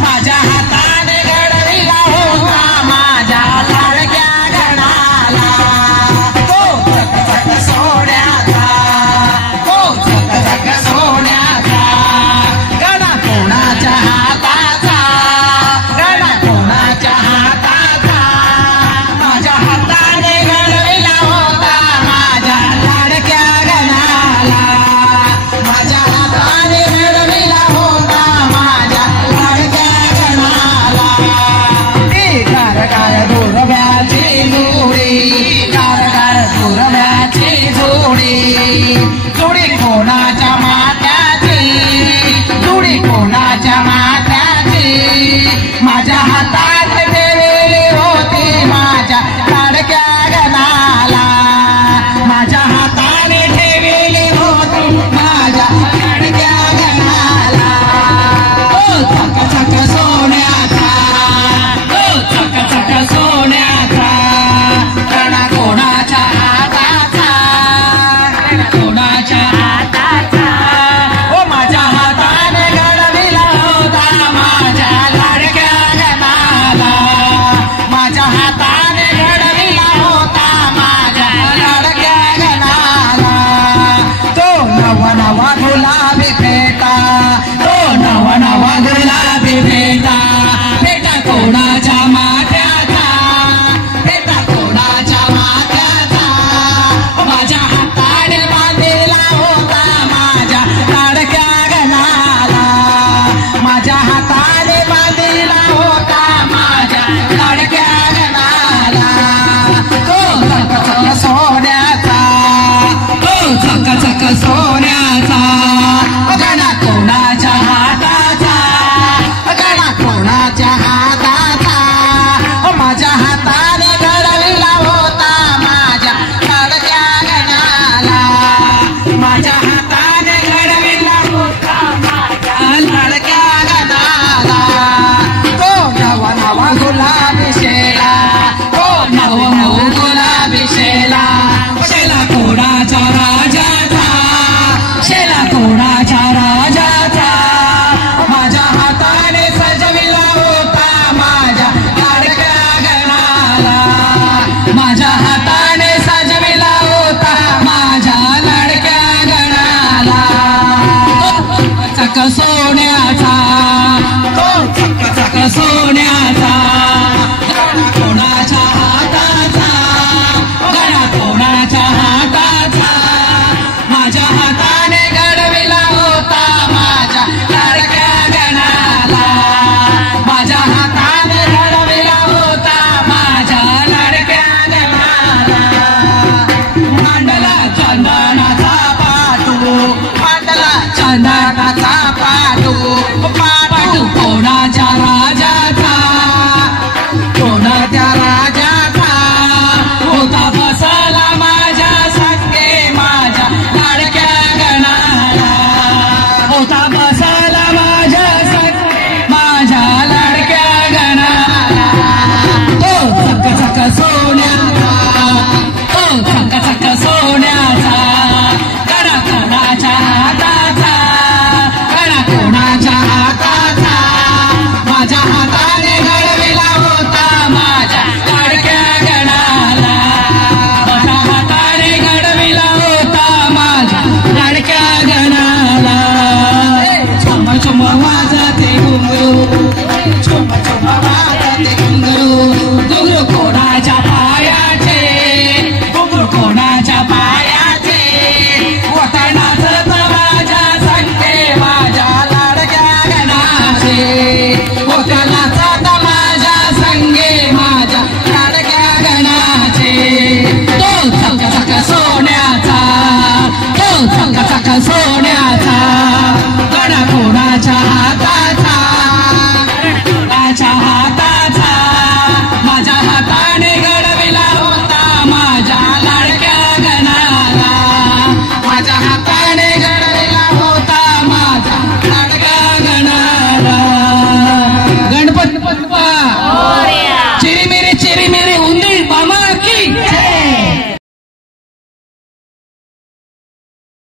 माझ्या हाताने घडविला होता माझ्या लाडक्या गणाला तो चकचक सोन्याचा तो चकचक सोन्याचा गणा कोणाच्या हाताचा गणा कोणाच्या हाताचा माझ्या हाताने घडविला होता माझ्या लाडक्या गणाला माझ्या हाताने घडविला होता माझ्या लाडक्या गणाला कारकार दुर्व्याची जोडी कारकार दुर्व्याची जोडी जोडी कोणाच्या माथ्याची जोडी कोणाच्या माथ्याची माझ्या हातात ठेवलेली होती माझ्या लाडक्या गणाला माझ्या हाताने ठेवलेली होती माझ्या लाडक्या गणाला ओ चकचक सोन्याचा ओ चकचक सोन्याचा गणा कोणाच्या हाताचा गणा कोणाच्या हाताचा ओ माझ्या हाताने घडविला होता माझ्या लाडक्या गणाला माझ्या हाताने घडविला होता माझ्या लाडक्या गणाला तो नवा गुलाबी फेटा तो नवा गुलाबी फेटा फेटा कोणाच्या माथ्याचा फेटा कोणाच्या माथ्याचा माझ्या हाताने बांधलेला होता माझ्या लाडक्या गणाला माझ्या हाताने बांधलेला होता माझ्या लाडक्या गणाला तो चकचक सोन्याचा तो चकचक सोन्याचा गणा कोणाच्या हाताचा गणा कोणाच्या हाताचा माझ्या हाताने घडविला होता माझ्या लाडक्या गणाला माझ्या हाताने घडविला होता माझ्या लाडक्या गणाला तो नवा गुलाबी शेला तो नवा गुलाबी शेला शेला कोणाच्या राजाचा शेला कोणाच्या राजाचा माझ्या हाताने सजविला होता माझ्या लाडक्या गणाला माझ्या हाताने सजविला होता माझ्या लाडक्या गणाला चक सोन्याचा तो चक सोन्याचा गणा कोणाच्या हाताचा गणा कोणाच्या हाताचा माझ्या हाताने घडविला होता माझ्या लाडक्या गणाला माझ्या हाताने घडविला होता माझ्या लाडक्या गणाला मांडला चंदनाचा पाटू मांडला चंदनाचा पाटू